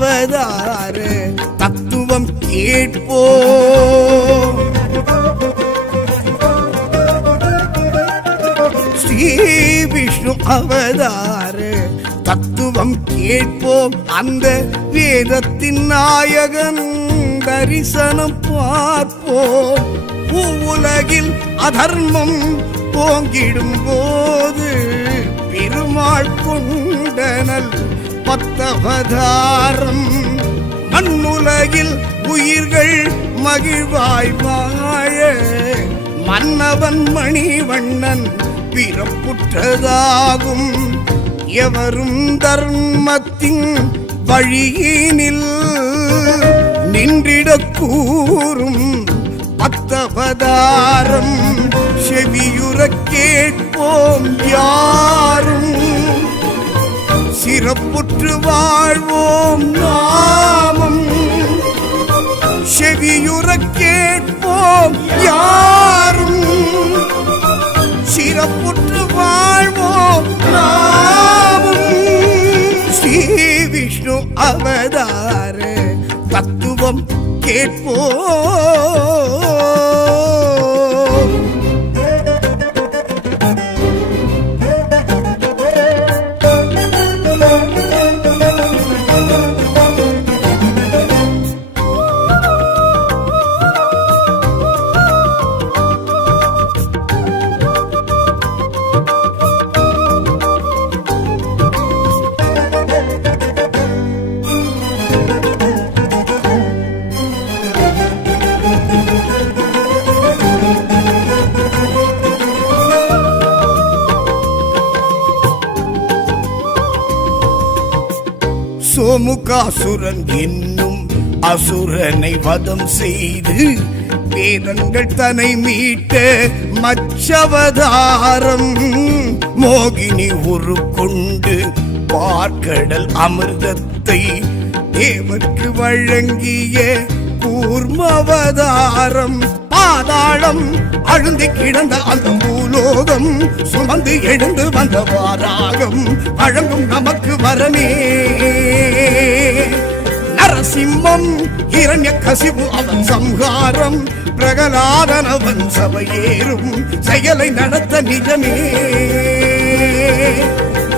அவதார தத்துவம் கேட்போ. ஸ்ரீ விஷ்ணு அவதார தத்துவம் கேட்போம். அந்த வேதத்தின் நாயகன் தரிசனம் பார்ப்போம். உலகில் அதர்மம் போங்கிடும் போது பெருமாள் கொண்டனல் பத்தவதாரம். மண்ணுலகில் உயிர்கள் மகிழ்வாய் வாழ மன்னவன் மணிவண்ணன் பிறப்புற்றதாகும். எவரும் தர்மத்தின் வழியினில் நின்றிடக் கூறும் பத்தவதாரம். செவியுறக் கேட்போம் யாரும் சிறப்புற்று வாழ்வோம் நாமம். செவியுறக் கேட்போம் யாரும் சிறப்புற்று வாழ்வோம் நாமம். ஸ்ரீ விஷ்ணு அவதார தத்துவம் கேட்போம். சோமுகாசுரன் என்னும் அசுரனை வதம் செய்து வேதங்கள் தன்னை மீட்ட மச்சவதாரம். மோகினி உருக்கொண்டு பார்க்கடல் அமிர்தத்தை தேவர்க்கு வழங்கிய கூர்மவதாரம். பாதாளம் அழுந்தி கிடந்த அந்த பூலோகம் சுமந்து எழுந்து வந்த வாராகம் வழங்கும் நமக்கு வரமே. நரசிம்மம் இரண்ய கசிவு அவன் சம்ஹாரம். பிரகலாதனவன் சபையேறும் செயலை நடத்த நிஜமே.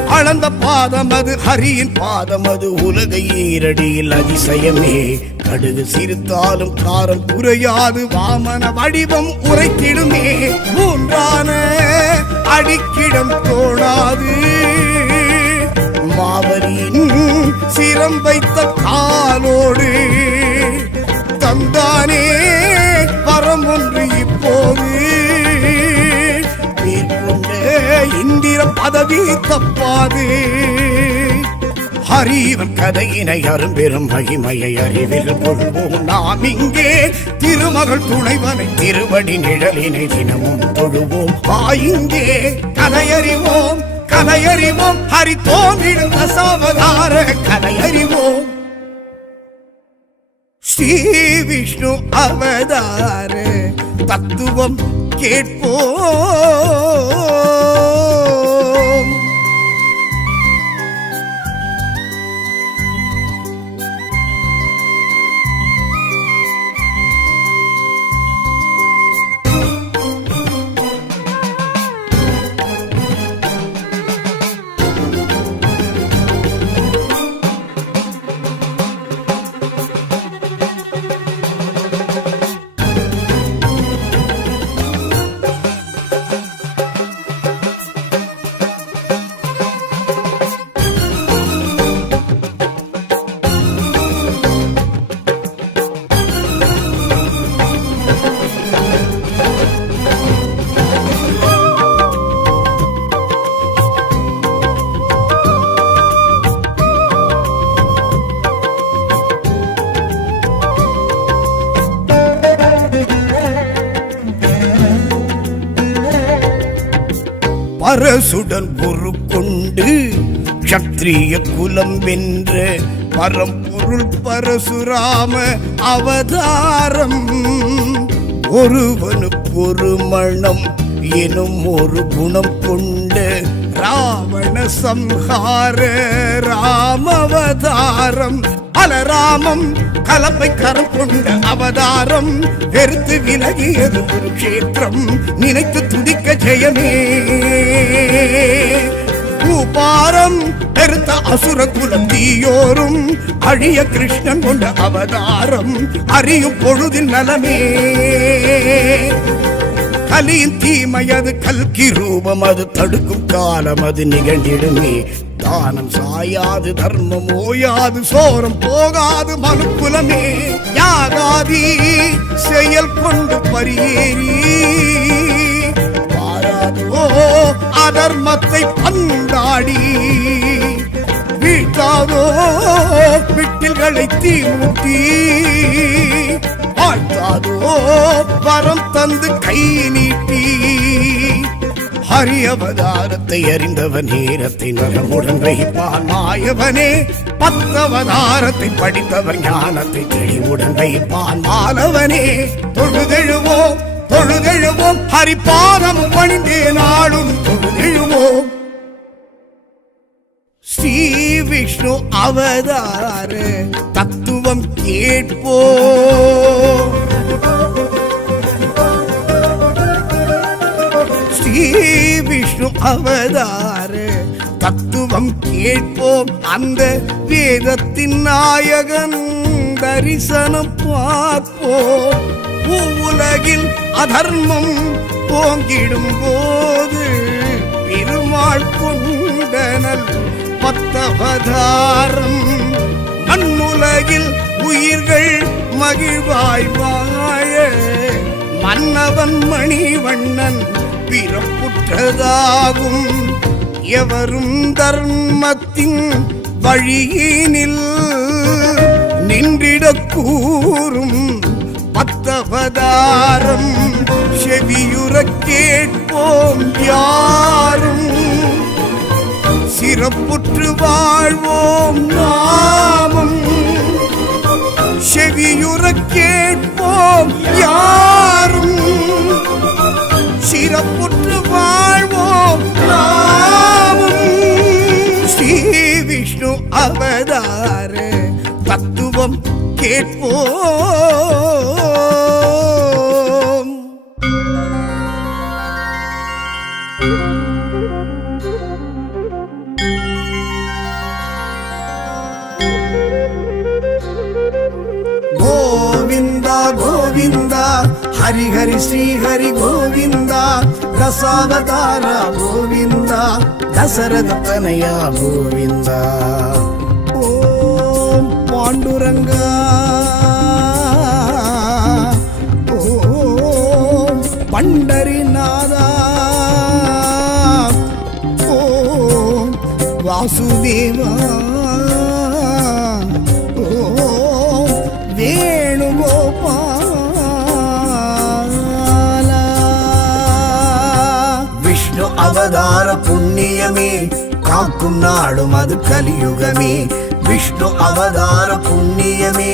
அளந்த பாதம் அது ஹரியின் பாதம் அது உலக ஈரடியில் அதிசயமே. கடுகு சிரித்தாலும் காரம் குறையாது வாமன வடிவம் உரைத்திடுமே. மூன்றான அடிக்கிடம் தோணாது மாவரியின் சிரம் வைத்த காலோடு தந்தானே வரம் ஒன்று இப்போது. இந்திர பதவி தப்பாது. ஹரிவன் கதையினை அரும்பெரும் மகிமையை அறிவில் கொள்வோம் நாம் இங்கே. திருமகள் துணைவனை திருவடி நிழலினை தினமும் தொழுவோம். இங்கே கதையறிவோம் கதையறிவோம். ஹரி தோன்றிடும் தசாவதார கதையறிவோம். ஸ்ரீ விஷ்ணு அவதார தத்துவம் கேட்போம். பரசுடன் ஒரு கொண்டு க்ஷத்ரிய குலம் வென்ற பரம்பொருள் பரசுராம அவதாரம். ஒருவனுக்கு ஒரு மனம் எனும் ஒரு குணம் கொண்ட ராவண சம்ஹார ராமவதாரம். பலராமம் கலப்பை கரம் கொண்ட அவதாரம் வெறுத்து விலகியது குருக்ஷேத்திரம் நினைத்து துடிக்க ஜெயமே பூபாரம் பெருத்த அசுர குலம் தீயோரும் அழிய கிருஷ்ணன் கொண்ட அவதாரம் அறியும் பொழுதில் நலமே கலியின் தீமையது கல்கி ரூபம் அது தடுக்கும் காலம் அது நிகழ்ந்திடுமே தானம் சாயாது தர்மம் ஓயாது சோரம் போகாது மனுக்குலமே யாகாதி செயல் கொண்டு பரியேறி பாராதோ அதர்மத்தை பந்தாடி வீழ்த்தாதோ விட்டில்களை தீமூட்டி வாழ்த்தாதோ வரம் தந்து கை நீட்டி ஹரி அவதாரத்தை அறிந்தவன் நேரத்தை நலமுடன் வைப்பான் மாயவனே 10 அவதாரத்தை படித்தவன் ஞானத்தை தெளிவுடன் வைப்பான் மாலவனே தொழுதெழுவோம் தொழுதெழுவோம் ஹரிபாதம் பணிந்தே நாளும் தொழுதெழுவோம் ஸ்ரீ விஷ்ணு அவதார தத்துவம் கேட்போ ஸ்ரீ விஷ்ணு அவதார தத்துவம் கேட்போம் அந்த வேதத்தின் நாயகன் தரிசனம் பார்ப்போம் உலகில் அதர்மம் போங்கிடும் போது பெருமாள் கொண்டனல் 10 அவதாரம் மண்ணுலகில் உயிர்கள் மகிழ்வாய் வாழ மன்னவன் மணிவண்ணன் பிறப்புற்றதாகும் எவரும் தர்மத்தின் வழியினில் நின்றிடக் கூறும் 10 அவதாரம் செவியுறக் கேட்போம் யாரும் சிறப்புற்று வாழ்வோம் நாமும் செவியுறக் கேட்போம் யாரும் சிறப்புற்று வாழ்வோம் நாமும் ஸ்ரீ விஷ்ணு அவதார தத்துவம் கேட்போம் கோவிந்தா கோவிந்தா ஹரி ஹரி ஸ்ரீ ஹரி கோவிந்தா ரசாவதார கோவிந்தா தசரத தனயா கோவிந்தா ஓம் பாண்டுரங்கா ஓம் பண்டரிநாதா ஓம் வாசுதேவா அவதார புண்ணியமே காக்கும் நாடும் அது கலியுகமே விஷ்ணு அவதார புண்ணியமே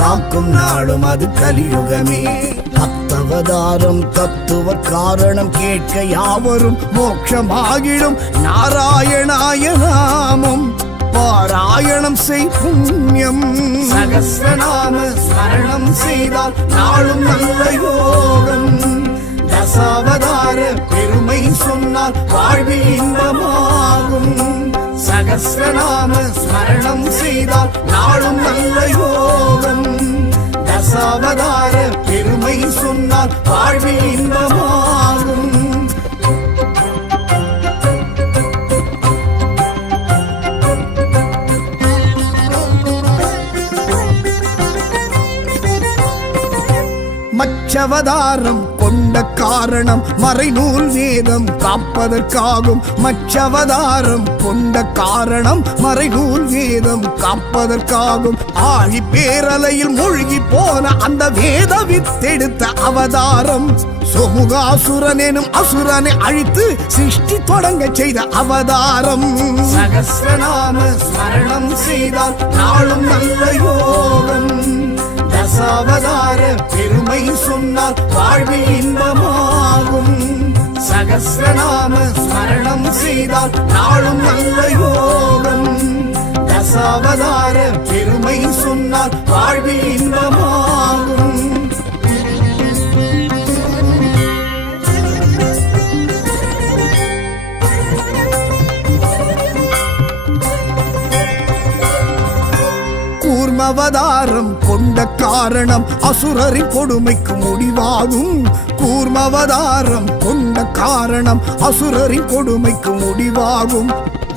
காக்கும் நாடும் அது கலியுகமே 10 அவதாரம் தத்துவ காரணம் கேட்க யாவரும் மோட்சமாகிடும் நாராயணாய நாமம் பாராயணம் செய் புண்ணியம் சகஸ்ரநாம ஸ்மரணம் செய்தால் நாளும் நல்ல யோகம் தசாவதார பெருமை சொன்னால் வாழ்வில் இன்பமாகும் சகஸ்ரநாம ஸ்மரணம் செய்தால் நாளும் நல்ல யோகம் தசாவதார பெருமை சொன்னால் வாழ்வில் இன்பமாகும் மச்சவதாரம் கொண்ட காரணம் மறைநூல் வேதம் காப்பதற்காகும் மச்சவதாரம் கொண்ட காரணம் மறைநூல் வேதம் காப்பதற்காகும் ஆழி பேரலையில் மூழ்கி போன அந்த வேத வித்தெடுத்த அவதாரம் சோமுகாசுரன் எனும் அசுரனை அழித்து சிருஷ்டி தொடங்க செய்த அவதாரம் சகஸ்ரநாம ஸ்மரணம் செய்தால் நாளும் நல்ல யோகம் தசாவதார பெருமை சொன்னால் வாழ்வில் இன்பமாகும் சகஸ்ரநாம ஸ்மரணம் செய்தால் நாளும் நல்ல யோகம் தசாவதார பெருமை சொன்னால் வாழ்வில் இன்பமாகும். கூர்மவதாரம் கொண்ட காரணம் அசுரரின் கொடுமைக்கு முடிவாகும். கூர்மவதாரம் கொண்ட காரணம் அசுரரின் கொடுமைக்கு முடிவாகும்.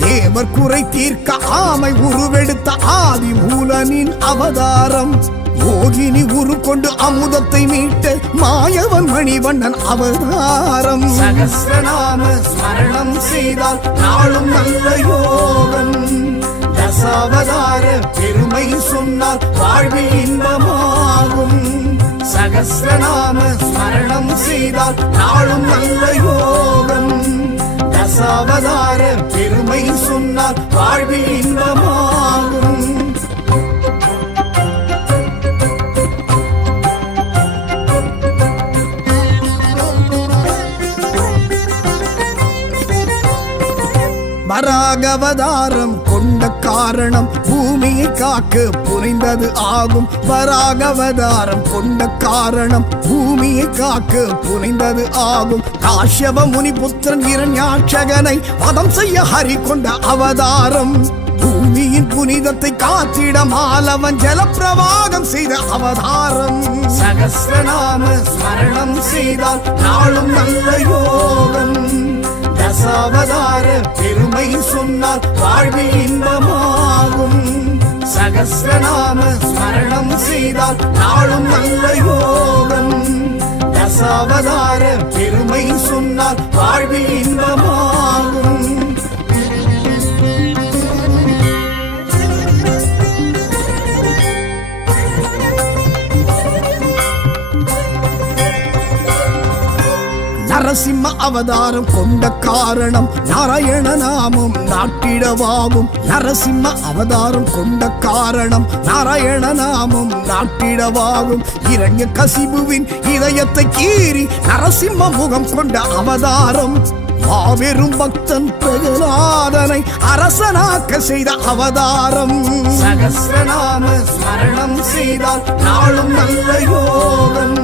தேவர் குறை தீர்க்க ஆமை உருவெடுத்த ஆதி மூலனின் அவதாரம். யோகினி உரு கொண்டு அமுதத்தை மீட்ட மாயவன் மணிவண்ணன் அவதாரம். சகஸ்ரநாம ஸ்மரணம் செய்தால் நாளும் நல்ல யோகம். தசாவதார பெருமை சொன்னால் வாழ்வில் இன்பமாகும். சகஸ்ரநாம ஸ்மரணம் செய்தால் நாளும் நல்ல யோகம். தசாவதார பெருமை சொன்னால் வாழ்வில் இன்பமாகும். வராகவதாரம் கொண்ட காரணம் பூமியை காக்க புரிந்தது ஆகும். வராகவதாரம் கொண்ட காரணம் பூமியை காக்க புரிந்தது ஆகும். காஷ்யப முனி புத்திரன் இரண்யாட்சகனை வதம் செய்ய ஹரி கொண்ட அவதாரம். பூமியின் புனிதத்தை காத்திட மாலவன் ஜலப்பிரவாகம் செய்த அவதாரம். சகஸ்ரநாம ஸ்மரணம் செய்தால் நாளும் நல்ல யோகம். தசாவதார பெருமை சொன்னால் வாழ்வில் இன்பமாகும். சகஸ்ரநாம ஸ்மரணம் செய்தால் நாளும் நல்ல யோகம். தசாவதார பெருமை சொன்னால் வாழ்வில் இன்பமாகும். நரசிம்ம அவதாரம் கொண்ட காரணம் நாராயண நாமம் நாட்டிடவாகும். நரசிம்ம அவதாரம் கொண்ட காரணம் நாராயண நாமம் நாட்டிடவாகும். இரண்ய கசிபுவின் இதயத்தை கீறி நரசிம்ம முகம் கொண்ட அவதாரம். மாபெரும் பக்தன் பிரகலாதனை அரசனாக்க செய்த அவதாரம். சகஸ்ரநாம ஸ்மரணம் செய்தால் நாளும் நல்ல யோகம்.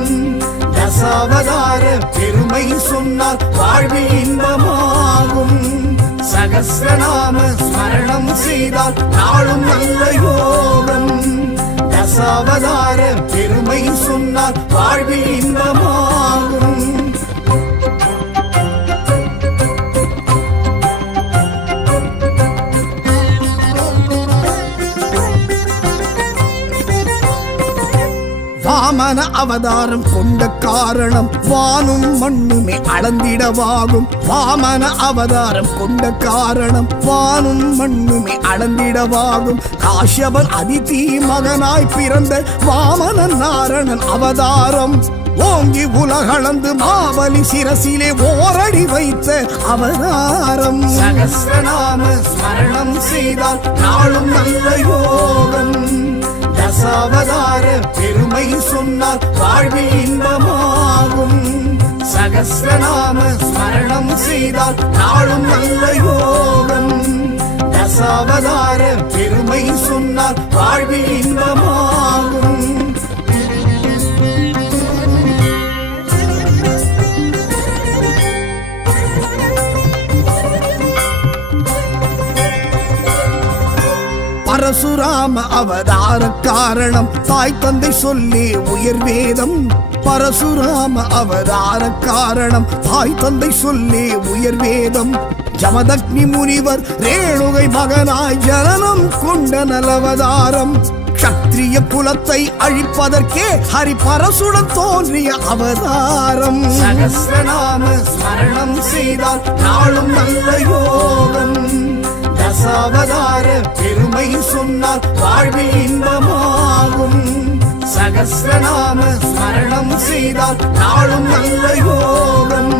தசாவதார பெருமை சொன்னால் வாழ்வில் இன்பமாகும். சகஸ்ரநாம ஸ்மரணம் செய்தால் நாளும் நல்ல யோகம். தசாவதார பெருமை சொன்னால் வாழ்வில் இன்பமாகும். வாமன அவதாரம் கொண்ட காரணம் வானும் மண்ணுமே அளந்திடவாகும். வாமன அவதாரம் கொண்ட காரணம் வானும் மண்ணுமே அளந்திடவாகும். காஷ்யபன் அதிதி மகனாய் பிறந்த வாமனன் நாரணன் அவதாரம். ஓங்கி உலகளந்து மாபலி சிரசிலே ஓரடி வைத்த அவதாரம். சகஸ்ரநாம ஸ்மரணம் செய்தால் நாளும் நல்ல யோகம். தசாவதார பெருமை சொன்னால் வாழ்வில் இன்பமாகும். சகஸ்ரநாம ஸ்மரணம் செய்தால் நாளும் நல்ல யோகம். தசாவதார பெருமை சொன்னால் வாழ்வில் இன்பமாகும். பரசுராம அவதார காரணம் தாய் தந்தை சொல்லி உயர் வேதம். பரசுராம அவதார காரணம் தாய் தந்தை சொல்லி உயர் வேதம். ஜமதக்னி முனிவர் ரேணுகை மகனாய் ஜனனம் கொண்ட நலவதாரம். க்ஷத்ரிய குலத்தை அழிப்பதற்கே ஹரி பரசுடன் தோன்றிய அவதாரம். சகஸ்ரநாம ஸ்மரணம் செய்தால் நாளும் நல்ல யோகம். தசாவதார பெருமை சொன்னால் வாழ்வில் இன்பமாகும். சகஸ்ரநாம ஸ்மரணம் செய்தால் நாளும் நல்ல யோகம்.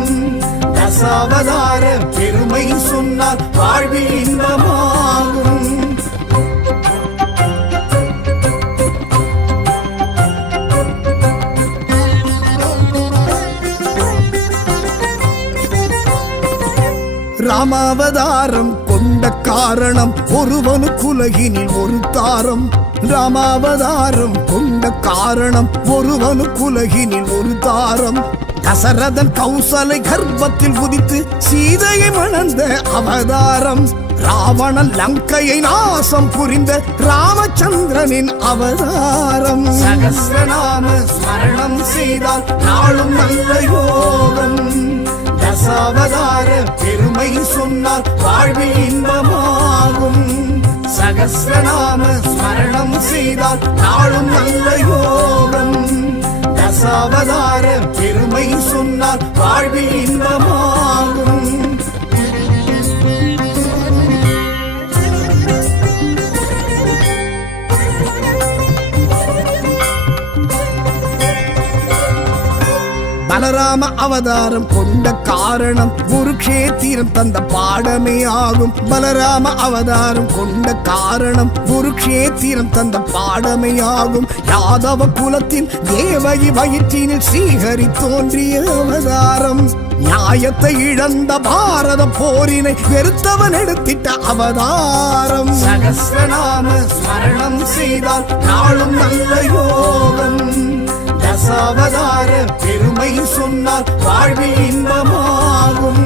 தசாவதார பெருமை சொன்னால் வாழ்வில் இன்பமாகும். ராமாவதாரம் கொண்ட காரணம் ஒருவனுக்குலகினில் ஒரு தாரம். ராமாவதாரம் கொண்ட காரணம் ஒருவனுக்குலகினில் ஒரு தாரம். தசரதன் கௌசலை கர்ப்பத்தில் உதித்து சீதையை மணந்த அவதாரம். ராவணன் லங்கையை நாசம் புரிந்த ராமச்சந்திரனின் அவதாரம். சகஸ்ரநாம ஸ்மரணம் செய்தால் நாளும் நல்ல யோகம். தசாவதார பெருமை சொன்னால் வாழ்வில் இன்பமாகும். சகஸ்ரநாம ஸ்மரணம் செய்தால் நாளும் நல்ல யோகம். தசாவதார பெருமை சொன்னால் வாழ்வில் இன்பமாகும். பலராம அவதாரம் கொண்ட காரணம் குருக்ஷேத்திரம் தந்த பாடமே ஆகும். பலராம அவதாரம் கொண்ட காரணம் குருக்ஷேத்திரம் தந்த பாடமே ஆகும். யாதவ குலத்தின் தேவகி வயிற்றினில் ஸ்ரீஹரி தோன்றிய அவதாரம். நியாயத்தை இழந்த பாரத போரினை வெறுத்தவன் எடுத்திட்ட அவதாரம். சகஸ்ரநாம ஸ்மரணம் செய்தால் நாளும் நல்ல யோகம். தசாவதார பெருமை சொன்னால் வாழ்வில் இன்பமாகும்.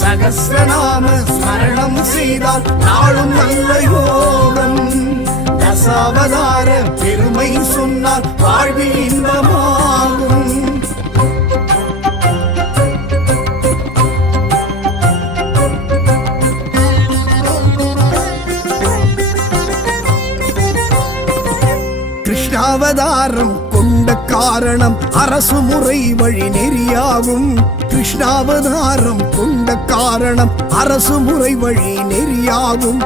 சகஸ்ரநாம ஸ்மரணம் செய்தால் நாளும் நல்ல யோகம். தசாவதார பெருமை சொன்னால் வாழ்வில் இன்பமாகும். கிருஷ்ணாவதாரம் கொண்ட காரணம் அரசு முறை வழி நெறியாகும். கிருஷ்ணாவதாரம் கொண்ட காரணம் அரசு முறை வழி நெறியாகும்.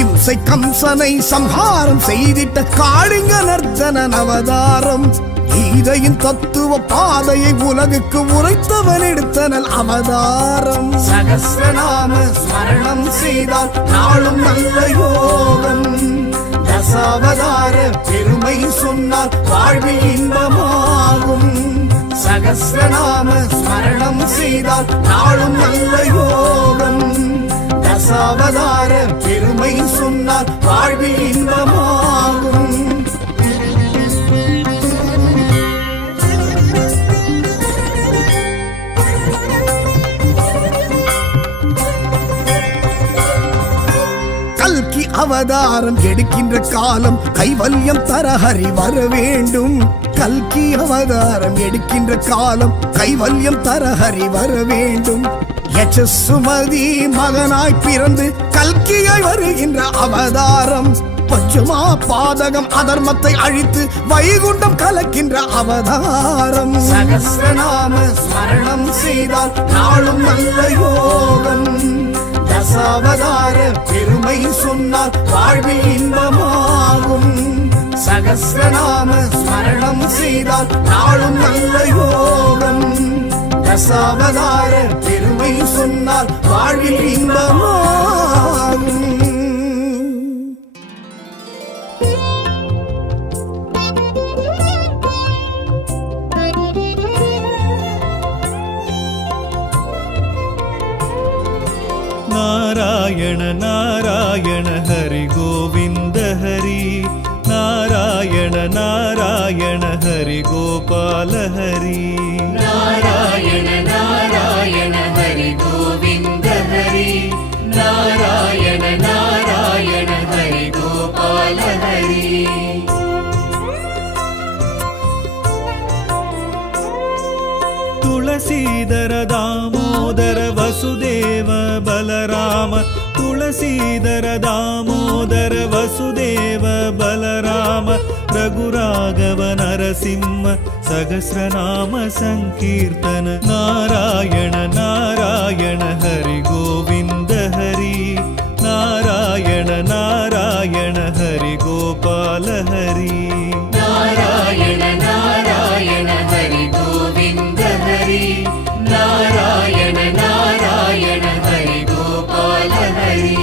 இம்சை கம்சனை சம்ஹாரம் செய்திட்ட காளிங்க நர்த்தனன் அவதாரம். கீதையின் தத்துவ பாதையை உலகுக்கு உரைத்தவன் எடுத்தனல் அவதாரம். சகஸ்ரநாம ஸ்மரணம் செய்தால் நாளும் நல்ல யோகம். தசாவதார பெருமை சொன்னால் வாழ்வில் இன்பமாகும். சகஸ்ரநாம ஸ்மரணம் செய்தால் நாளும் நல்ல யோகம். தசாவதார பெருமை சொன்னால் வாழ்வில் இன்பமாகும். கல்கி அவதாரம் எடுக்கின்ற காலம் கைவல்யம் தர ஹரி வர வேண்டும். கல்கி அவதாரம் எடுக்கின்ற காலம் கைவல்யம் தர ஹரி வர வேண்டும். யசசுமதி மகனாய் பிறந்து கல்கியாய் வருகின்ற அவதாரம். பஞ்சமா பாதகம் அதர்மத்தை அழித்து வைகுண்டம் கலக்கின்ற அவதாரம். சகஸ்ரநாம ஸ்மரணம் செய்தால் நாளும் நல்ல யோகம். தசாவதார பெருமை சொன்னால் வாழ்வில் இன்பமாகும். சகஸ்ரநாம ஸ்மரணம் செய்தால் நாளும் நல்ல யோகம். தசாவதார பெருமை சொன்னால் வாழ்வில் இன்பமாகும். நாராயண நாராயண ஹரி கோவிந்த ஹரி. நாராயண நாராயண ஹரி கோபால ஹரி. நாராயண நாராயண ஹரி கோவிந்த ஹரி. நாராயண நாராயண ஹரி கோபால ஹரி. ತುಳಸೀಧರ ದಾಮೋದರ ವಸುದೇವ ಬಲರಾಮ. ತುಳಸೀಧರ ದಾಮೋದರ ವಸುದೇವ ಬಲರಾಮ. ರಘುರಾಘವ ನರಸಿಂಹ ಸಹಸ್ರನಾಮ ಸಂಕೀರ್ತನ. ನಾರಾಯಣ ನಾರಾಯಣ ಹರಿ ಗೋವಿಂದ ಹರಿ. ನಾರಾಯಣ ನಾರಾಯಣ ಹರಿ ಗೋಪಾಲ ಹರಿ. ನಾರಾಯಣ ನಾರಾಯಣ ಹರಿ ಗೋವಿಂದ ಹರಿ. ನಾರಾಯಣ ನಾರಾಯಣ ಹರಿ ಗೋಪಾಲ ಹರಿ.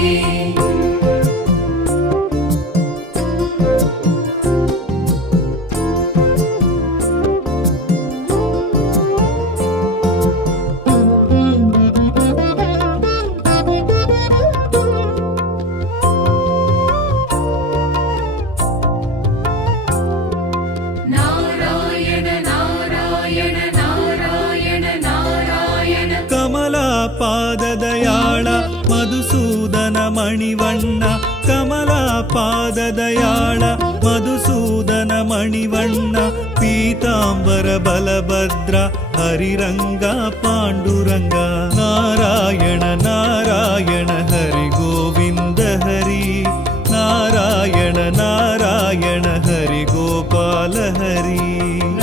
ಮಣಿವಣ್ಣ ಕಮಲಾ ಪಾದದಯಾಳ ಮಧುಸೂದನ ಮಣಿವಣ್ಣ ಪೀತಾಂಬರ ಬಲಭದ್ರ ಹರಿರಂಗ ಪಾಂಡುರಂಗ ನಾರಾಯಣ ನಾರಾಯಣ ಹರಿ ಗೋವಿಂದ ಹರಿ ನಾರಾಯಣ ನಾರಾಯಣ ಹರಿ ಗೋಪಾಲ ಹರಿ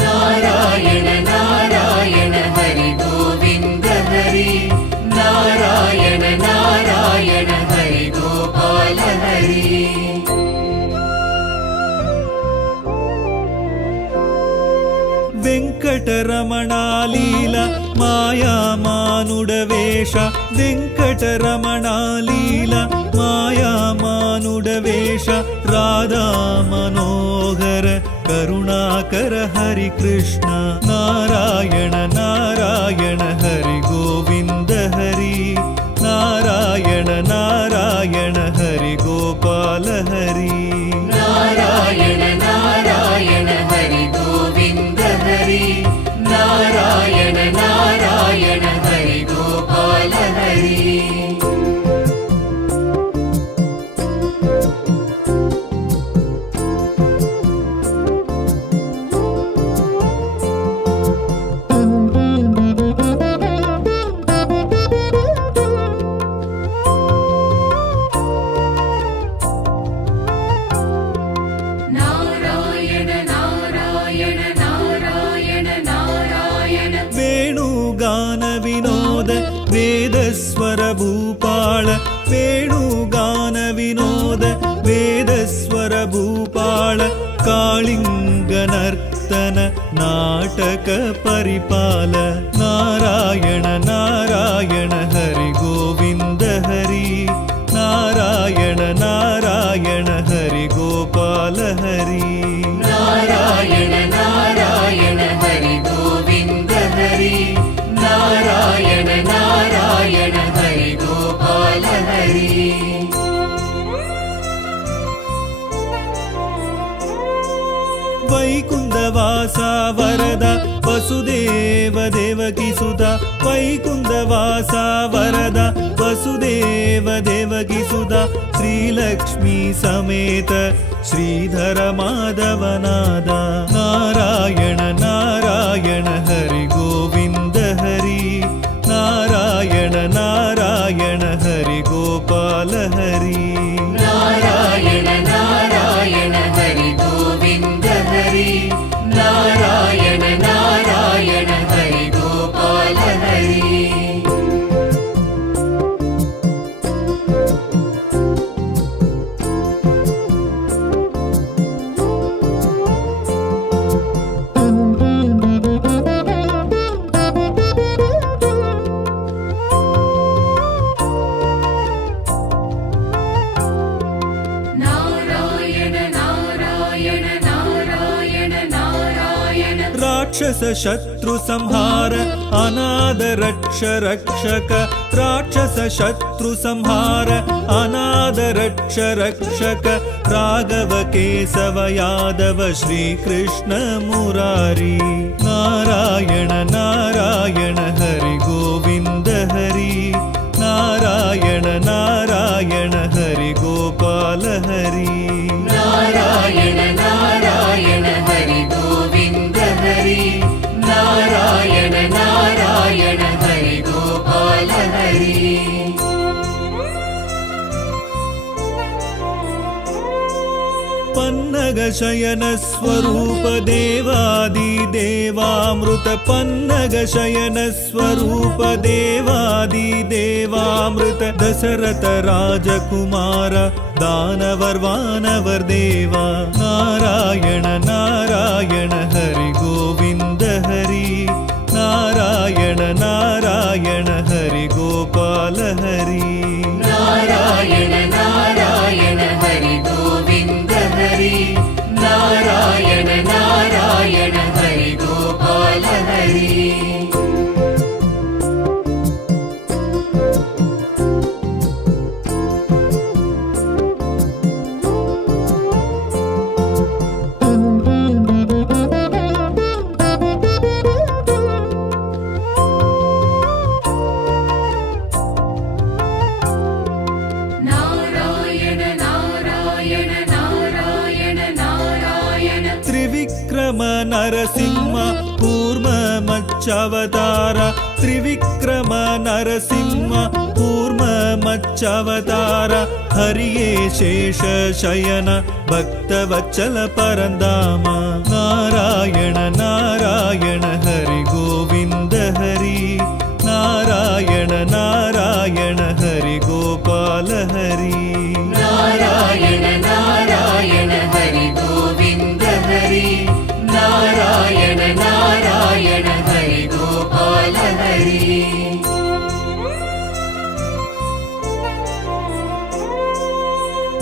ನಾರಾಯಣ ನಾರಾಯಣ ಹರಿ ಗೋವಿಂದ ಹರಿ ನಾರಾಯಣ ನಾರಾಯಣ ಹರಿ ಗೋಪಾಲ ಹರಿ వెంకటరమణాలీల మాయామానుడవేష వెంకటరమణాలీల మాయామానుడవేష రాధా మనోహర కరుణాకర హరి కృష్ణ నారాయణ నారాయణ హరి గోవింద హరి నారాయణ నారాయణ హరి గోపాల హరి నారాయణ నారాయణ హరి గోవింద హరి నారాయణ నారాయణ హరి గోపాల హరి నారాయణ నారాయణ నారాయణ నారాయణ వేణుగాన వినోద వేదస్వర భూపాళ వేణుగాన వినోద వేదస్వర భూపాళ కాళింగ నర్తన నాటక పరిపాల నారాయణ నారాయణ హరి గోవింద హరి నారాయణ నారాయణ హరి గోపాల హరి నారాయణ నారాయణ హరి గోవింద హరి నారాయణ నారాయణ హరి గోపాల హరి వైకుంఠవాస వరద వసుదేవ దేవకి సుత వైకుంఠవాస వరద వసుదేవ దేవకి సుత శ్రీలక్ష్మీ సమేత శ్రీధర మాధవనాద నారాయణ నారాయణ హరి గోవింద హరి నారాయణ నారాయణ హరి గోపాల హరి నారాయణ నారాయణ హరి గోవింద హరి నారాయణ నారాయణ హరి గోపాల హరి నారాయణ నారాయణ నారాయణ నారాయణ రాక్షస శత్రు సంహార అనాథ రక్ష రక్షక రాక్షస శత్రు సంహార అనాథ రక్ష రక్షక రాఘవ కేశవ యాదవ శ్రీకృష్ణ మురారి నారాయణ నారాయణ హరి గోవింద హరి నారాయణ నారాయణ హరి గోపాల హరి నారాయణ నారాయణ హరి గోవింద హరి నారాయణ నారాయణ హరి గోపాల హరి పన్నగ శయన స్వరూప దేవాది దేవామృత పన్నగ శయన స్వరూప దేవాది దేవామృత దశరథ రాజకుమార దానవర్ వానవర్ దేవా నారాయణ నారాయణ హరి గోవింద హరి నారాయణ నారాయణ హరి గోపాల హరి నారాయణ నారాయణ హరి గోవింద హరి నారాయణ నారాయణ హరి గోపాల హరి ನರಸಿಂಹ ಕೂರ್ಮ ಮಚ್ಚವತಾರ ತ್ರಿವಿಕ್ರಮ ನರಸಿಂಹ ಕೂರ್ಮ ಮಚ್ಚವತಾರ ಹರಿಯೇ ಶೇಷ ಶಯನ ಭಕ್ತವತ್ಸಲ ಪರಂಧಾಮ ನಾರಾಯಣ ನಾರಾಯಣ ಹರಿ ಗೋವಿಂದ ಹರಿ ನಾರಾಯಣ ನಾರಾಯಣ ಹರಿ ಗೋಪಾಲ ಹರಿ ನಾರಾಯಣ ನಾರಾಯಣ ಹರಿ ಗೋವಿಂದ ಹರಿ ನಾರಾಯಣ ನಾರಾಯಣ ಹರಿ ಗೋಪಾಲ ಹರಿ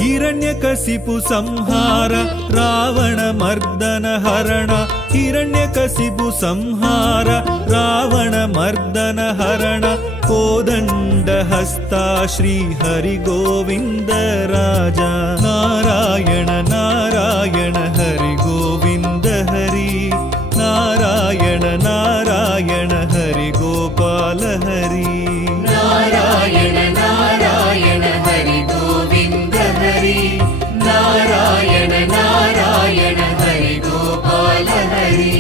ಹಿರಣ್ಯಕಶಿಪು ಸಂಹಾರ ರಾವಣ ಮರ್ದನ ಹರಣ ಹಿರಣ್ಯಕಶಿಪು ಸಂಹಾರ ರಾವಣ ಮರ್ದನ ಹರಣ ಕೋದಂಡ ಹಸ್ತ ಶ್ರೀ ಹರಿ ಗೋವಿಂದ ರಾಜ ನಾರಾಯಣ ನಾರಾಯಣ ಹರಿ ಗೋವಿಂದ ಹರಿ ನಾರಾಯಣ ನಾರಾಯಣ ಹರಿ ಗೋಪಾಲ ಹರಿ ನಾರಾಯಣ ನಾರಾಯಣ ಹರಿ ಗೋವಿಂದ ಹರಿ ನಾರಾಯಣ ನಾರಾಯಣ ಹರಿ ಗೋಪಾಲ ಹರಿ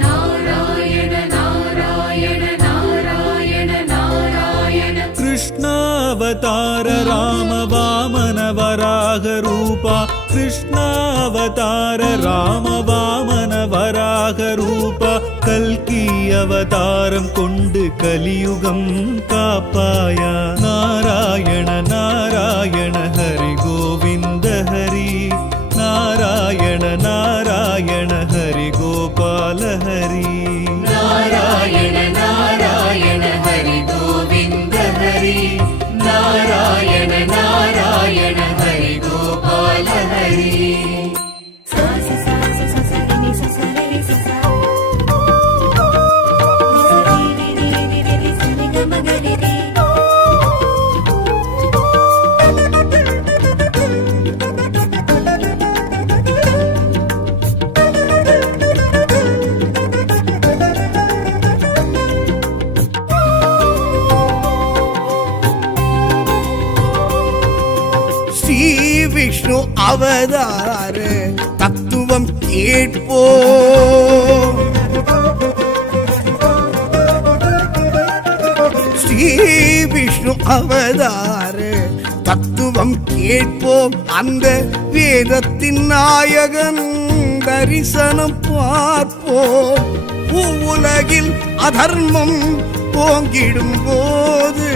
ನಾರಾಯಣ ನಾರಾಯಣ ನಾರಾಯಣ ನಾರಾಯಣ ಕೃಷ್ಣಾವತಾರ ರಾಮ ವಾಮನ ವರಾಹ ರೂಪ ಕೃಷ್ಣಾವತಾರ ರಾಮ ವಾಮನ ವರಾಹ ರೂಪ கல்கி அவதாரம் கொண்டு கலியுகம் காப்பாய நாராயண நாராயண ஹரி கோவிந்த ஹரி நாராயண நாராயண ஹரி கோபால ஹரி ನಾರಾಯಣ ನಾರಾಯಣ ಹರಿ ಗೋವಿಂದ ಹರಿ ನಾರಾಯಣ ನಾರಾಯಣ ಹರಿ ಗೋಪಾಲ ಹರಿ ஸ்ரீ விஷ்ணு அவதார தத்துவம் கேட்போ ஸ்ரீ விஷ்ணு அவதார தத்துவம் கேட்போம் அந்த வேதத்தின் நாயகன் தரிசனம் பார்ப்போம் பூவுலகில் அதர்மம் போங்கிடும் போது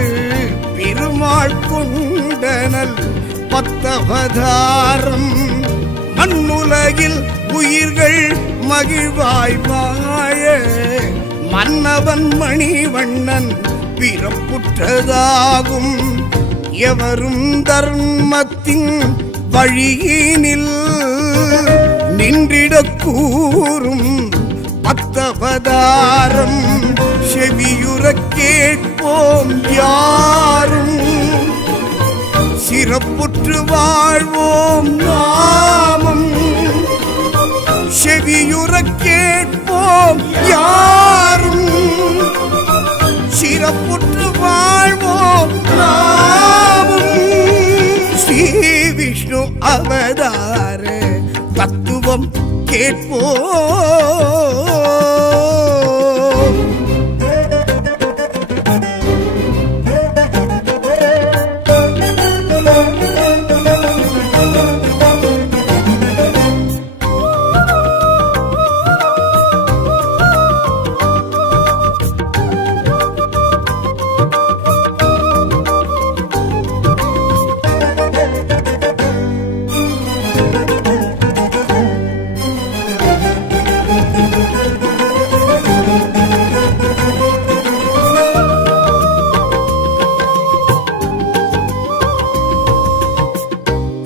பெருமாள் கொண்டனல் பத்தவதாரம் மண்ணுலகில் உயிர்கள் மகிழ்வாய் வாழ மன்னவன் மணிவண்ணன் பிறப்புற்றதாகும் எவரும் தர்மத்தின் வழியினில் நின்றிடக் கூறும் பத்தவதாரம் செவியுறக் கேட்போம் யாரும் சிறப்புற்று வாழ்வோம் நாமம் செவியுறக் கேட்போம் யாரும் சிறப்புற்று வாழ்வோம் நாமம் ஸ்ரீ விஷ்ணு அவதார தத்துவம் கேட்போம்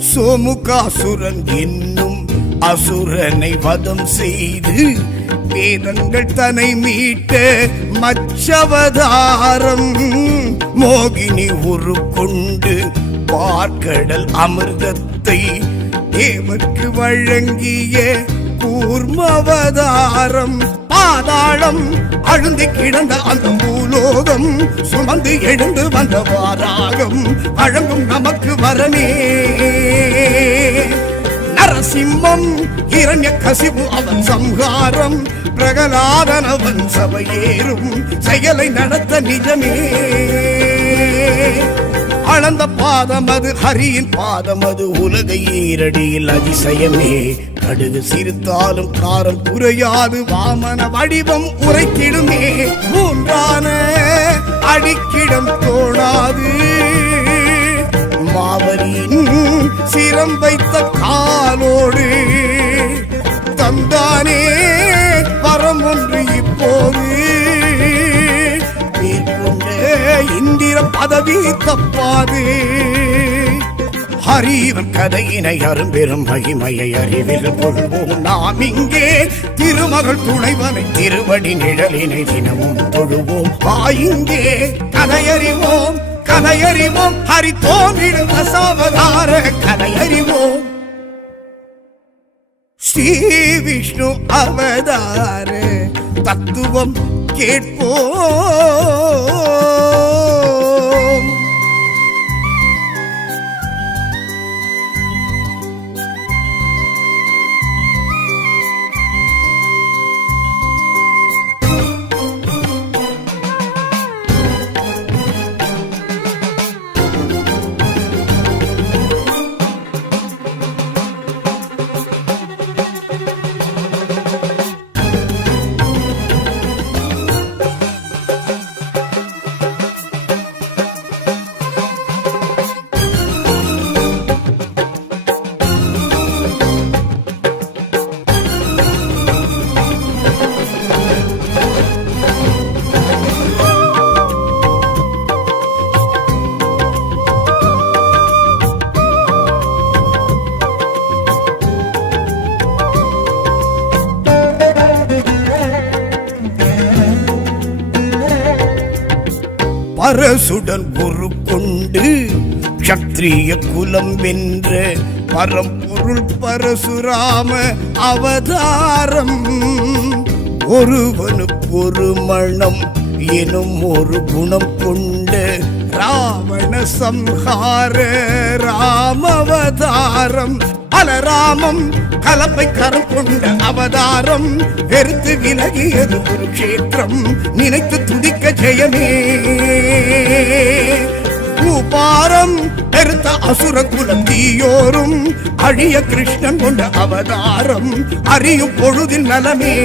சோமுகாசுரன் என்னும் அசுரனை வதம் செய்து வேதங்கள் தன்னை மீட்ட மச்சவதாரம் மோகினி உருக்கொண்டு பார்க்கடல் அமிர்தத்தை தேவர்க்கு வழங்கிய கூர்மவதாரம். பாதாளம் அழுந்தி கிடந்த அந்த பூலோகம் சுமந்து எழுந்து வந்த வாராகம் வழங்கும் நமக்கு வரமே. நரசிம்மம் இரண்ய கசிவு அவன் சம்ஹாரம், பிரகலாதனவன் சபையேறும் செயலை நடத்த நிஜமே. அளந்த பாதம் அது ஹரியின் பாதம் அது உலகை ஈரடியில் அதிசயமே. கடுகு சிரித்தாலும் காரம் குறையாது வாமன வடிவம் உரைத்திடுமே. மூன்றான அடிக்கிடம் தோணாது மாவரியின் சிரம் வைத்த காலோடு தந்தானே வரம் ஒன்று இப்போது. இந்திர பதவி தப்பாது. ஹரிவன் கதையினை அரும்பெரும் மகிமையை அறிவில் கொள்வோம் நாம் இங்கே. திருமகள் துணைவனை திருவடி நிழலினை தினமும் தொழுவோம். இங்கே கதையறிவோம் கதையறிவோம் ஹரி தோன்றிடும் தசாவதார கதையறிவோம். ஸ்ரீ விஷ்ணு அவதார தத்துவம் கேட்போம். பரசுடன் ஒரு கொண்டு க்ஷத்ரிய குலம் வென்ற பரம்பொருள் பரசுராம அவதாரம். ஒருவனுக்கு ஒரு மனம் எனும் ஒரு குணம் கொண்ட ராவண சம்ஹார ராமவதாரம். பலராமம் கலப்பை கரம் கொண்ட அவதாரம். வெறுத்து விலகியது ஒரு கஷேத்திரம் நினைத்து துதிக்க ஜெயமே. பூபாரம் பெருத்த அசுர குலம் தீயோரும் அழிய கிருஷ்ணன் கொண்ட அவதாரம். அறியும் பொழுதில் நலமே.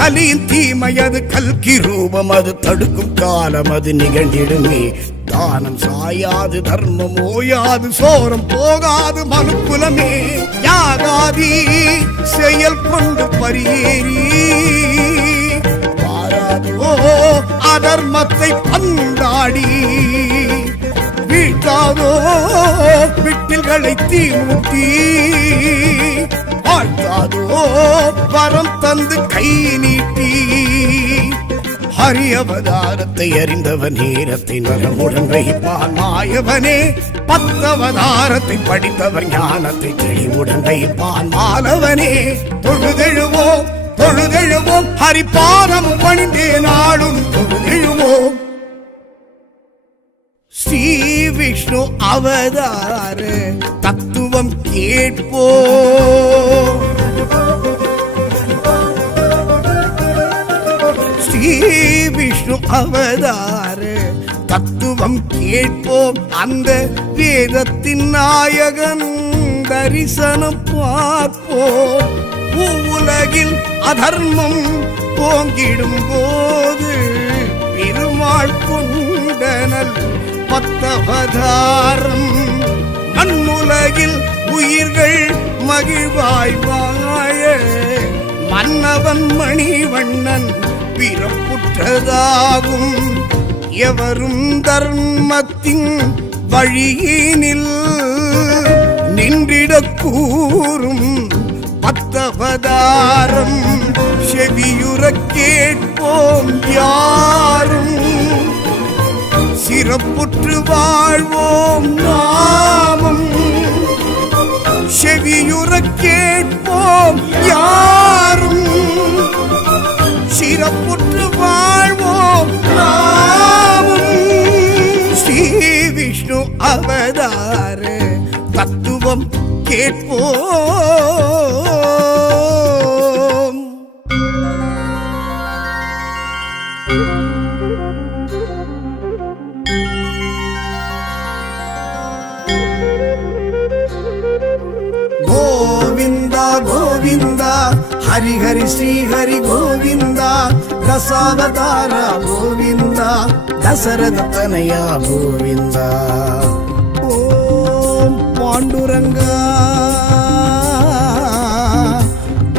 கலியின் தீமையது கல்கி ரூபம் அது தடுக்கும் காலம் அது நிகழ்ந்திடுமே. தானம் சாயாது தர்மம் ஓயாது சோரம் போகாது மனுக்குலமே. யாகாதி செயல் கொண்டு பரியேறி பாராதோ அதர்மத்தை பந்தாடி வீழ்த்தாதோ விட்டில்களை தீமூட்டி வாழ்த்தாதோ வரம் தந்து கை நீட்டி. ஹரி அவதாரத்தை அறிந்தவன் நேரத்தை நலமுடன் வைப்பான் மாயவனே. 10 அவதாரத்தை படித்தவர் ஞானத்தை தெளிவுடன் வைப்பான் மாலவனே. தொழுதெழுவோம் தொழுதெழுவோம் ஹரிபாதம் பணிந்தே நாளும் தொழுதெழுவோம். ஸ்ரீ விஷ்ணு அவதார தத்துவம் கேட்போம். ஸ்ரீ விஷ்ணு அவதார தத்துவம் கேட்போம். அந்த வேதத்தின் நாயகன் தரிசனம் பார்ப்போம். உலகில் அதர்மம் போங்கிடும் போது பெருமாள் கொண்டனல் 10 அவதாரம். மண்ணுலகில் உயிர்கள் மகிழ்வாய் வாழ மன்னவன் மணிவண்ணன் பிறப்புற்றதாகும். எவரும் தர்மத்தின் வழியினில் நின்றிடக் கூறும் 10 அவதாரம். செவியுற கேட்போம் யாரும் சிறப்புற்று வாழ்வோம் நாமும் செவியுறக் கேட்போம் யாரும் சிறப்புற்று வாழ்வோம் நாமும் ஸ்ரீ விஷ்ணு அவதார தத்துவம் கேட்போம். கோவிந்தா கோவிந்தா ஹரி ஹரி ஸ்ரீ ஹரி கோவிந்தா தசாவதார கோவிந்தா தசரத தனயா கோவிந்தா. ஓம் பாண்டுரங்கா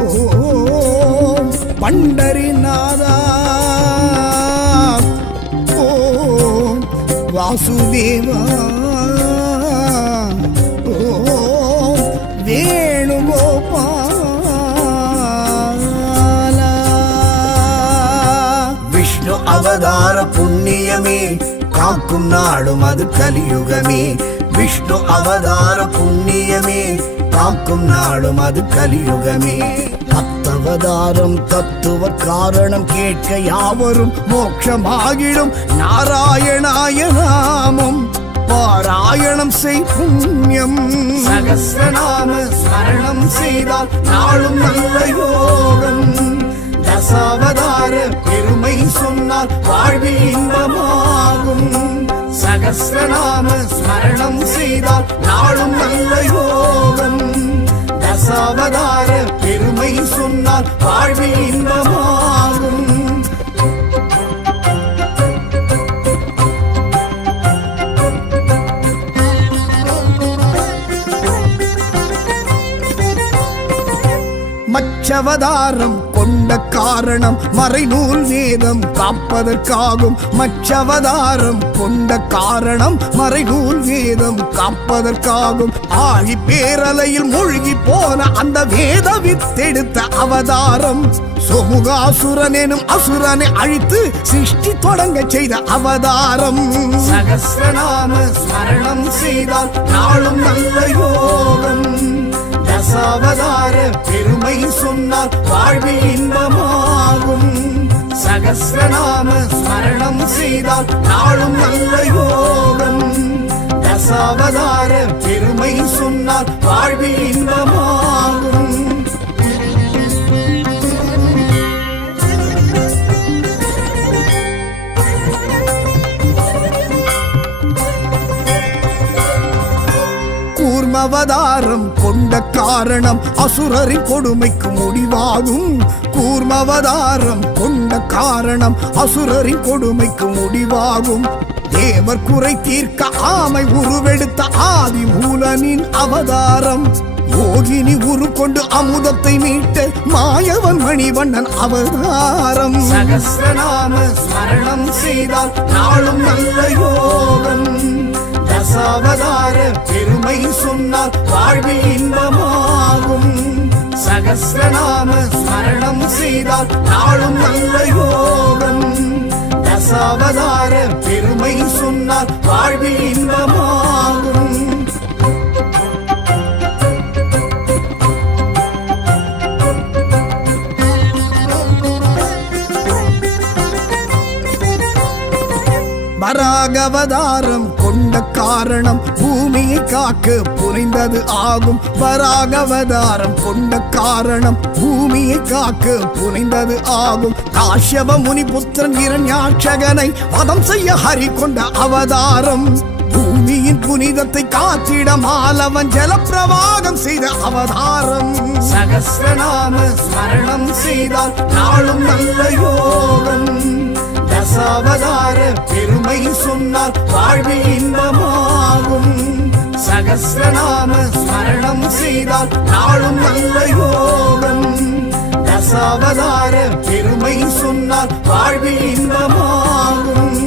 ஓம் பண்டரிநாதா ஓம் வாசுதேவா ஓம் வேணுகோபாலா. விஷ்ணு அவதார புண்ணியமே காக்கும் நாடும் அது கலியுகமே. விஷ்ணு அவதார புண்ணியமே காக்கும் நாடும் அது கலியுகமே. தத்தவதாரம் தத்துவ காரணம் கேட்க யாவரும் மோட்சமாகிடும். நாராயணாய நாமம் பாராயணம் செய் புண்ணியம். சகஸ்ரநாம ஸ்மரணம் செய்தால் நாளும் நல்ல யோகம். தசாவதார பெருமை சொன்னால் வாழ்வில் இன்பமாகும். சகஸ்ரநாம ஸ்மரணம் செய்தால் நாளும் நல்ல யோகம். தசாவதார பெருமை சொன்னால் வாழ்வில் இன்பமாகும். மச்சவதாரம் கொண்ட காரணம் மறைநூல் வேதம் காப்பதற்காகும். மச்சவதாரம் கொண்ட காரணம் மறைநூல் வேதம் காப்பதற்காகும். ஆழி பேரலையில் மூழ்கி போன அந்த வேத வித்தெடுத்த அவதாரம். சோமுகாசுரன் எனும் அசுரனை அழித்து சிருஷ்டி தொடங்க செய்த அவதாரம். சகஸ்ரநாம ஸ்மரணம் செய்தால் நாளும் நல்ல யோகம். தசாவதார பெருமை சொன்னால் வாழ்வில் இன்பமாகும். சகஸ்ரநாம ஸ்மரணம் செய்தால் நாளும் நல்ல யோகம். தசாவதார பெருமை சொன்னால் வாழ்வில் இன்பமாகும். கூர்மவதாரம் கொண்ட காரணம் அசுரரின் கொடுமைக்கு முடிவாகும். கூர்மவதாரம் கொண்ட காரணம் அசுரரின் கொடுமைக்கு முடிவாகும். தேவர் குறை தீர்க்க ஆமை உருவெடுத்த ஆதி மூலனின் அவதாரம். யோகினி உரு கொண்டு அமுதத்தை மீட்ட மாயவன் மணிவண்ணன் அவதாரம். சகஸ்ரநாம ஸ்மரணம் செய்தால் நாளும் நல்ல யோகம். தசாவதார பெருமை சொன்னால் வாழ்வில் இன்பமாகும். சகஸ்ரநாம ஸ்மரணம் செய்தால் நாளும் நல்ல யோகம். தசாவதார பெருமை சொன்னால் வாழ்வில் இன்பமாகும். வராகவதாரம் கொண்ட காரணம் பூமியை காக்க புரிந்தது ஆகும். வராகவதாரம் கொண்ட காரணம் பூமியை காக்க புரிந்தது ஆகும். காஷ்யப முனி புத்திரன் இரண்யாட்சகனை வதம் செய்ய ஹரி கொண்ட அவதாரம். பூமியின் புனிதத்தை காத்திட மாலவன் ஜலப்பிரவாகம் செய்த அவதாரம். சகஸ்ரநாம ஸ்மரணம் செய்தால் நாளும் நல்ல யோகம். தசாவதார பெருமை சொன்னால் வாழ்வில் இன்பமாகும். சகஸ்ரநாம ஸ்மரணம் செய்தால் நாளும் நல்ல யோகம். தசாவதார பெருமை சொன்னால் வாழ்வில் இன்பமாகும்.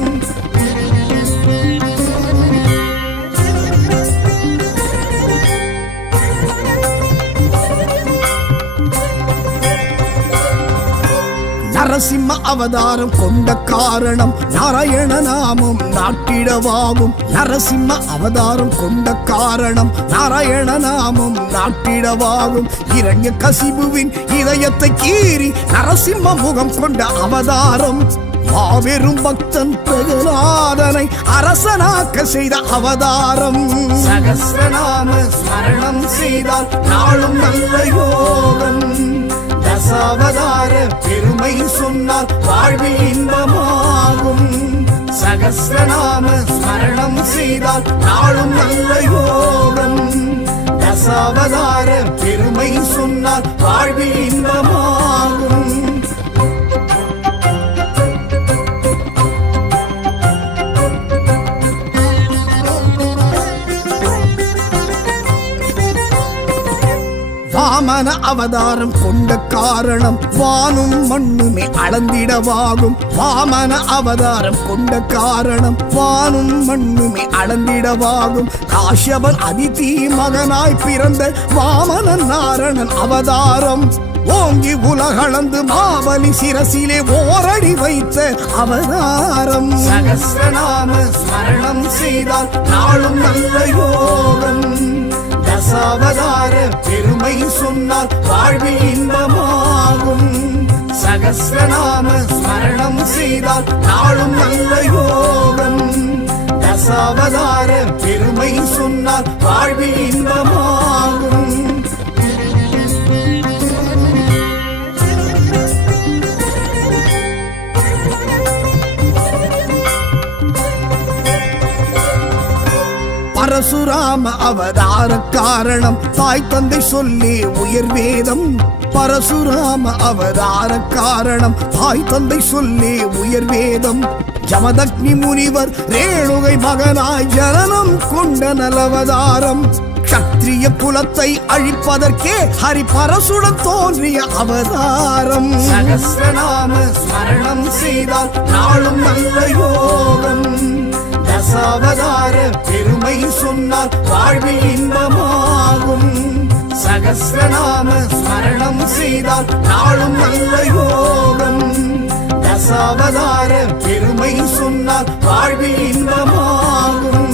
நரசிம்ம அவதாரம் கொண்ட காரணம் நாராயண நாமம் நாட்டிடவாகும். நரசிம்ம அவதாரம் கொண்ட காரணம் நாராயண நாமம் நாட்டிடவாகும். இரண்ய கசிபுவின் இதயத்தை கீறி நரசிம்ம முகம் கொண்ட அவதாரம். மாபெரும் பக்தன் பிரகலாதனை அரசனாக்க செய்த அவதாரம். சகஸ்ரநாம ஸ்மரணம் செய்தால் நாளும் நல்ல யோகம். தசாவதார பெருமை சொன்னால் வாழ்வில் இன்பமாகும். சகஸ்ரநாம ஸ்மரணம் செய்தால் நாளும் நல்ல யோகம். தசாவதார பெருமை சொன்னால் வாழ்வில் இன்பமாகும். வாமன அவதாரம் கொண்ட காரணம் வானும் மண்ணுமே அளந்திடவாகும். வாமன அவதாரம் கொண்ட காரணம் வானும் மண்ணுமே அளந்திடவாகும். காஷ்யபன் அதிதி மகனாய் பிறந்த வாமனன் நாரணன் அவதாரம். ஓங்கி உலகளந்து மாபலி சிரசிலே ஓரடி வைத்த அவதாரம். சகஸ்ரநாம ஸ்மரணம் செய்தால் நாளும் நல்ல யோகம். தசாவதார பெருமை சொன்னால் வாழ்வில் இன்பமாகும். சகஸ்ரநாம ஸ்மரணம் செய்தால் நாளும் நல்ல யோகம். தசாவதார பெருமை சொன்னால் வாழ்வில் இன்பமாகும். பரசுராம அவதார காரணம் தாய் தந்தை சொல்லி உயர் வேதம். பரசுராம அவதார காரணம் தாய் தந்தை சொல்லி உயர் வேதம். ஜமதக்னி முனிவர் ரேணுகை மகனாய் ஜனனம் கொண்ட நலவதாரம். க்ஷத்ரிய குலத்தை அழிப்பதற்கே ஹரி பரசுடன் தோன்றிய அவதாரம். சகஸ்ரநாம ஸ்மரணம் செய்தால் நாளும் நல்ல யோகம். தசாவதார பெருமை சொன்னால் வாழ்வில் இன்பமாகும். சகஸ்ரநாம ஸ்மரணம் செய்தால் நாளும் நல்ல யோகம். தசாவதார பெருமை சொன்னால் வாழ்வில் இன்பமாகும்.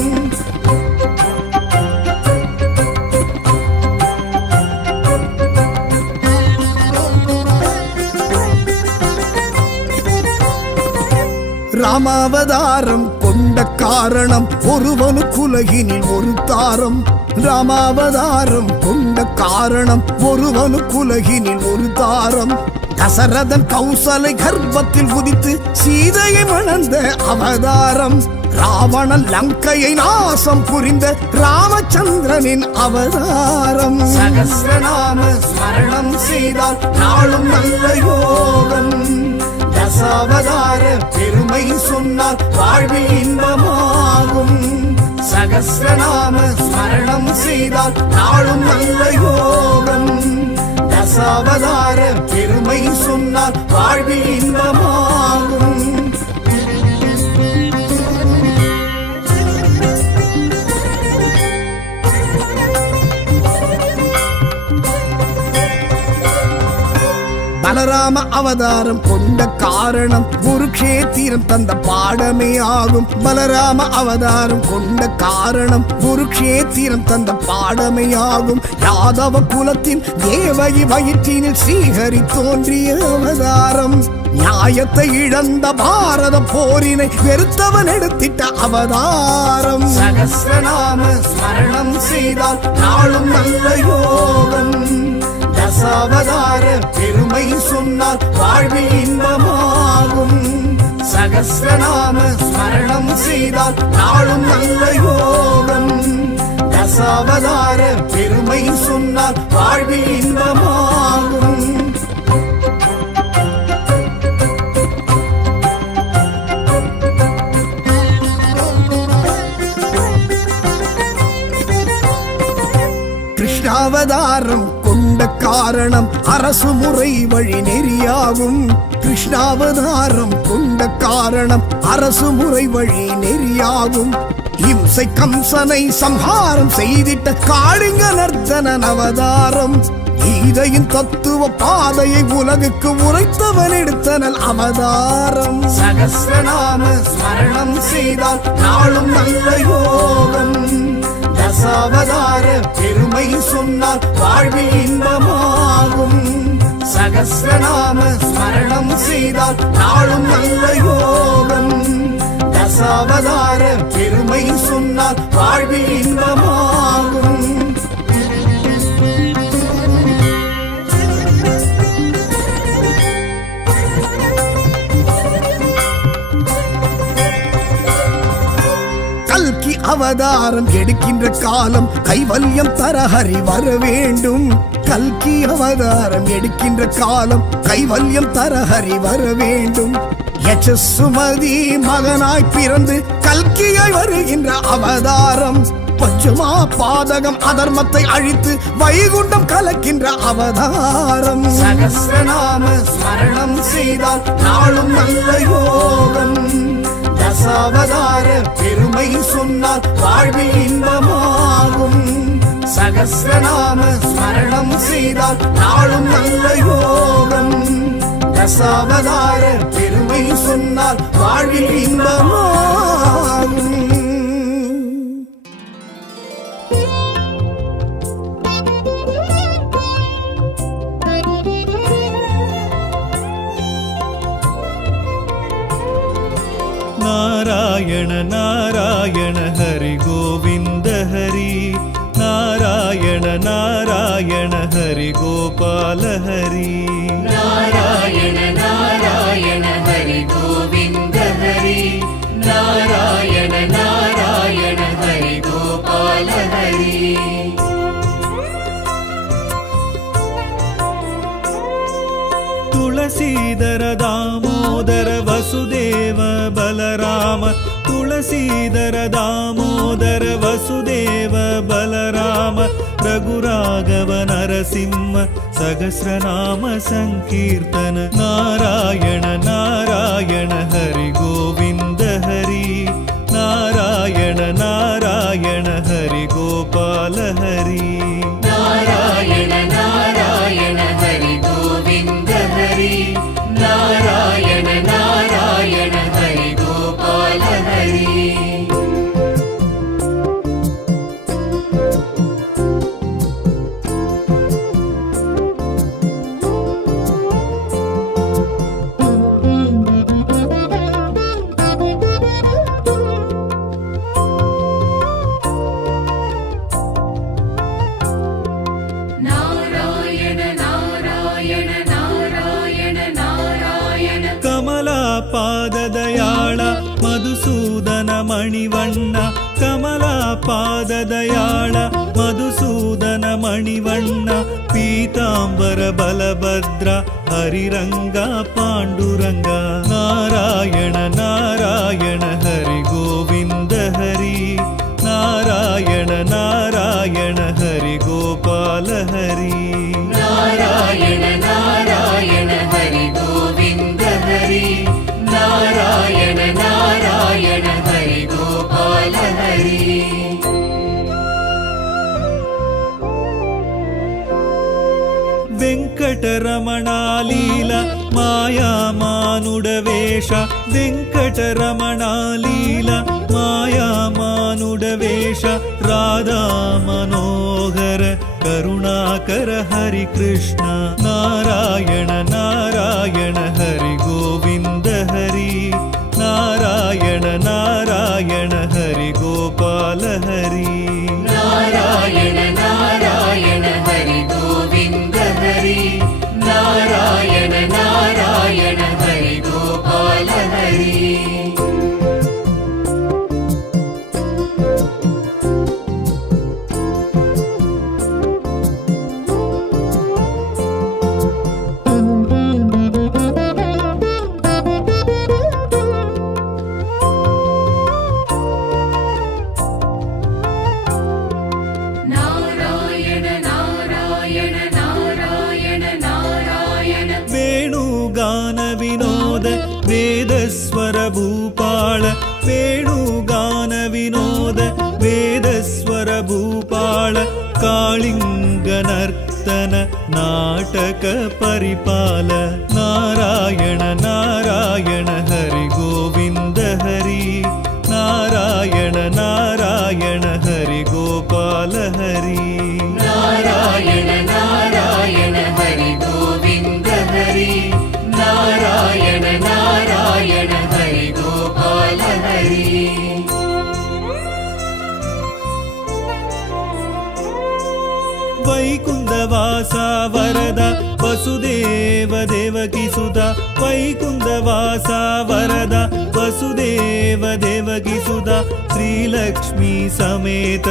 ராமாவதாரம் கொண்ட காரணம் ஒருவனுக்குலகினில் ஒரு தாரம். ராமாவதாரம் கொண்ட காரணம் ஒருவனுக்குலகினில் ஒரு தாரம். தசரதன் கௌசலை கர்ப்பத்தில் உதித்து சீதையை மணந்த அவதாரம். ராவணன் லங்கையை நாசம் புரிந்த ராமச்சந்திரனின் அவதாரம். சகஸ்ரநாம ஸ்மரணம் செய்தால் நாளும் நல்ல யோகம். தசாவதார பெருமை சொன்னால் வாழ்வில் இன்பமாகும். சகஸ்ரநாம ஸ்மரணம் செய்தால் நாளும் நல்ல யோகம். தசாவதார பெருமை சொன்னால் வாழ்வில் இன்பமாகும். பலராம அவதாரம் கொண்ட காரணம் குருக்ஷேத்திரம் தந்த பாடமே ஆகும். பலராம அவதாரம் கொண்ட காரணம் குருக்ஷேத்திரம் தந்த பாடமே ஆகும். யாதவ குலத்தின் தேவகி வயிற்றினில் ஸ்ரீஹரி தோன்றிய அவதாரம். நியாயத்தை இழந்த பாரத போரினை வெறுத்தவன் எடுத்திட்ட அவதாரம். சகஸ்ரநாம ஸ்மரணம் செய்தால் நாளும் நல்ல யோகம். தசாவதார பெருமை சொன்னால் வாழ்வில் இன்பமாகும். சகஸ்ரநாம ஸ்மரணம் செய்தால் நாளும் நல்ல யோகம். தசாவதார பெருமை சொன்னால் வாழ்வில் இன்பமாகும். கிருஷ்ணாவதாரம் கொண்ட காரணம் அரசு முறை வழி நெறியாகும். கிருஷ்ணாவதாரம் கொண்ட காரணம் அரசு முறை வழி நெறியாகும். இம்சை கம்சனை சம்ஹாரம் செய்திட்ட காளிங்க நர்த்தனன் அவதாரம். கீதையின் தத்துவ பாதையை உலகுக்கு உரைத்தவன் எடுத்தனல் அவதாரம். சகஸ்ரநாம ஸ்மரணம் செய்தால் நாளும் நல்ல யோகம். தசாவதார பெருமை சொன்னால் வாழ்வில் இன்பமாகும். சகஸ்ரநாம ஸ்மரணம் செய்தால் நாளும் நல்ல யோகம். தசாவதார பெருமை சொன்னால் வாழ்வில் இன்பமாகும். கல்கி அவதாரம் எடுக்கின்ற காலம் கைவல்யம் தர ஹரி வர வேண்டும். கல்கி அவதாரம் எடுக்கின்ற காலம் கைவல்யம் தர ஹரி வர வேண்டும். யசசுமதி மகனாய் பிறந்து கல்கியாய் வருகின்ற அவதாரம். பஞ்சமா பாதகம் அதர்மத்தை அழித்து வைகுண்டம் கலக்கின்ற அவதாரம். சகஸ்ரநாம ஸ்மரணம் செய்தால் நாளும் நல்ல யோகம். தசாவதார பெருமை சொன்னால் வாழ்வில் இன்பமாகும். சகஸ்ரநாம ஸ்மரணம் செய்தால் நாளும் நல்ல யோகம். தசாவதார பெருமை சொன்னால் வாழ்வில் இன்பமாகும். நாராயண நாராயண ஹரி கோவிந்த ஹரி. நாராயண நாராயண ஹரி கோபால ஹரி. நாராயண நாராயண ஹரி கோவிந்த ஹரி. நாராயண நாராயண ஹரி கோபால ஹரி. ತುಳಸೀಧರ ದಾಮೋದರ ವಸುದೇವ ಬಲರಾಮ. ತುಳಸೀಧರ ದಾಮೋದರ ವಸುದೇವ ಬಲರಾಮ. ರಘುರಾಘವ ನರಸಿಂಹ ಸಹಸ್ರನಾಮ ಸಂಕೀರ್ತನ. ನಾರಾಯಣ ನಾರಾಯಣ ಹರಿ ಗೋವಿಂದ ಹರಿ. ನಾರಾಯಣ ನಾರಾಯಣ ಹರಿ ಗೋಪಾಲ ಹರಿ. ನಾರಾಯಣ ನಾರಾಯಣ ಹರಿ ಗೋವಿಂದ ಹರಿ. ನಾರಾಯಣ ನಾರಾಯಣ ಹರಿ ಗೋಪಾಲ ಹರಿ. ಪಾದದಯಾಳ ಮಧುಸೂದನ ಮಣಿವಣ್ಣ. ಕಮಲಾ ಪಾದದಯಾಳ ಮಧುಸೂದನ ಮಣಿವಣ್ಣ. ಪೀತಾಂಬರ ಬಲಭದ್ರ ಹರಿರಂಗ ಪಾಂಡುರಂಗ. ನಾರಾಯಣ ನಾರಾಯಣ ಹರಿ ಗೋವಿಂದ ಹರಿ. ನಾರಾಯಣ ನಾರಾಯಣ ಹರಿ ಗೋಪಾಲ ಹರಿ. ನಾರಾಯಣ ನಾರಾಯಣ ಹರಿ ಗೋವಿಂದ ಹರಿ. ನಾರಾಯಣ ನಾರಾಯಣ ಹರಿ ಗೋಪಾಲ ಹರಿ. ವೆಂಕಟರಮಣ ಲೀಲ ಮಾಯಾ ಮಾನುಡ ವೇಷ. ವೆಂಕಟರಮಣ ಲೀಲ ಮಾಯಾ ಮಾನುಡ ವೇಷ. ರಾಧಾ ಮನೋಹರ ಕರುಣಾಕರ ಹರಿ ಕೃಷ್ಣ. ನಾರಾಯಣ ನಾರಾಯಣ ಹರಿ ಗೋವಿಂದ ಹರಿ. ನಾರಾಯಣ ನಾರಾಯಣ ಹರಿ ಗೋಪಾಲ ಹರಿ. ನಾರಾಯಣ ನಾರಾಯಣ ಹರಿ ಗೋವಿಂದ ಹರಿ. ನಾರಾಯಣ ನಾರಾಯಣ ಹರಿ ಗೋಪಾಲ ಹರಿ. ವೇದಸ್ವರ ಭೂಪಾಳ. ವೇಣುಗಾನ ವಿನೋದ ವೇದಸ್ವರ ಭೂಪಾಳ. ಕಾಳಿಂಗನರ್ಕ कीर्तन नाटक परिपाल नारायण नारायण हरि गोविन्द हरि नारायण नारायण हरि गोपाल हरि नारायण नारायण हरि गोविन्द हरि नारायण नारायण हरि गोपाल हरि वैकुण्ठवासा वरद वसुदेव देवकी सुता वैकुण्ठवासा वरद वसुदेव देवकी सुता श्रीलक्ष्मी समेत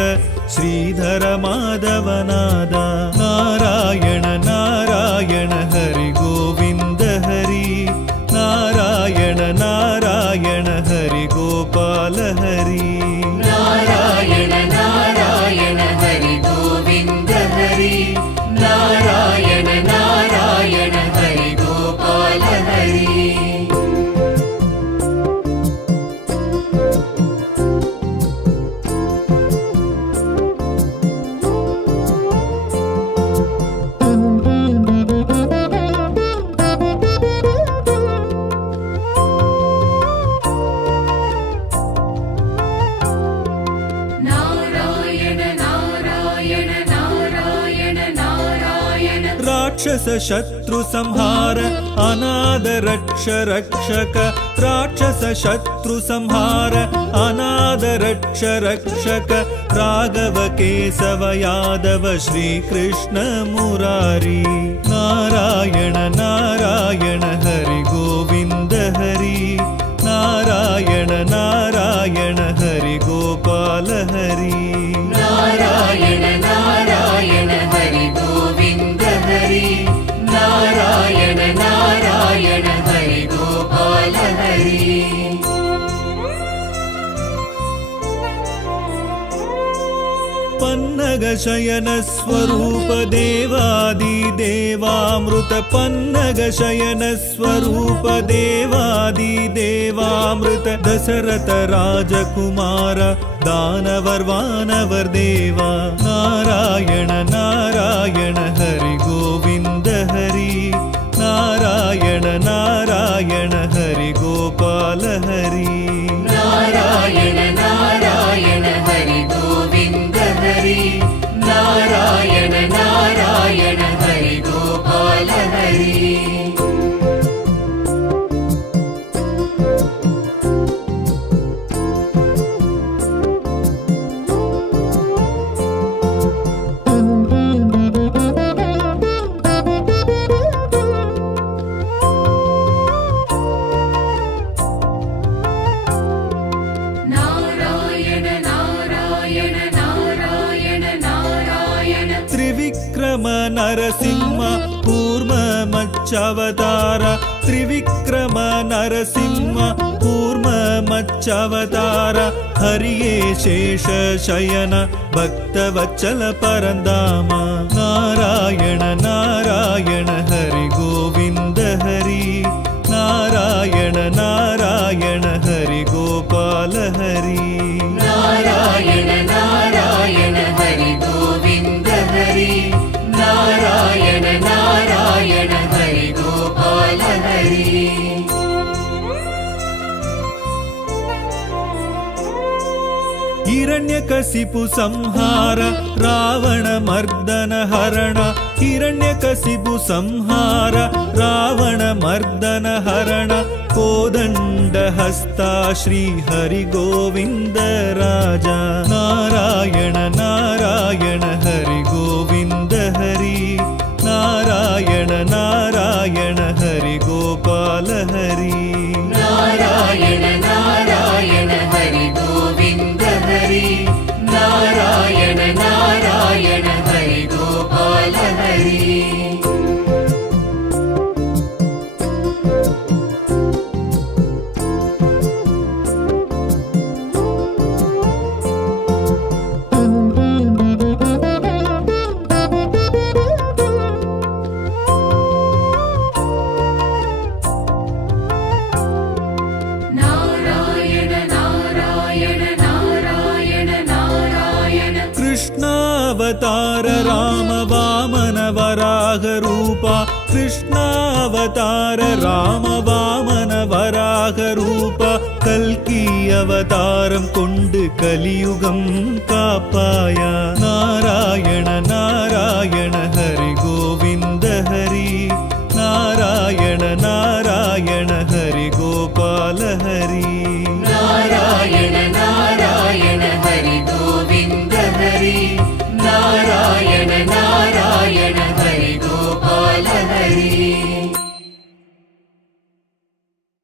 श्रीधर माधवनाद नारायण नारायण हरि गोविन्द हरि नारायण नारायण हरि गोपाल हरि नारायण नारायण हरि गोविन्द हरि नारायण नारायण हरि गोपाल हरि राक्षस शत्रु संहार अनाद रक्ष रक्षक राक्षस शत्रु संहार अनाद रक्ष रक्षक राघव केशव यादव श्री कृष्ण मुरारी नारायण नारायण हरि गोविन्द हरि नारायण नारायण हरि गोपाल हरि नारायण नारायण हरि गोविन्द हरि नारायण नारायण हरि गोपाल हरि पन्नग शयन स्वरूप देवादि देवामृत पन्नग शयन स्वरूप देवादि देवामृत दशरथ राजकुमार दानवर वानवर देवा नारायण नारायण हरि गोविन्द हरि नारायण नारायण हरि गोपाल हरि नारायण नारायण हरि गोविन्द हरि नारायण नारायण हरि गोपाल हरि त्रिविक्रम नरसिंह कूर्म मच्चावतार त्रिविक्रम नरसिंह कूर्म मच्चावतार हरिये शेष शयन भक्तवत्सल परन्दाम नारायण नारायण हरि गोविन्द हरि नारायण नारायण हरि गोपाल हरि नारायण नारायण हरि गोविन्द हरि नारायण नारायण हरि गोपाल हरि हिरण्यकशिपु संहार रावण मर्दन हरण हिरण्यकशिपु संहार रावण मर्दन हरण कोदंड हस्ता श्री हरि गोविन्द राजा नारायण नारायण हरि गोविन्द हरि नारायण नारायण हरि गोपाल हरि नारायण नारायण हरि गोविन्द हरि नारायण नारायण हरि गोपाल हरि அவதார ராம வாமன வராக ரூபா கிருஷ்ணாவதார ராம வாமன வராக ரூபா கல்கி அவதாரம் கொண்டு கலியுகம் காப்பாயா நாராயண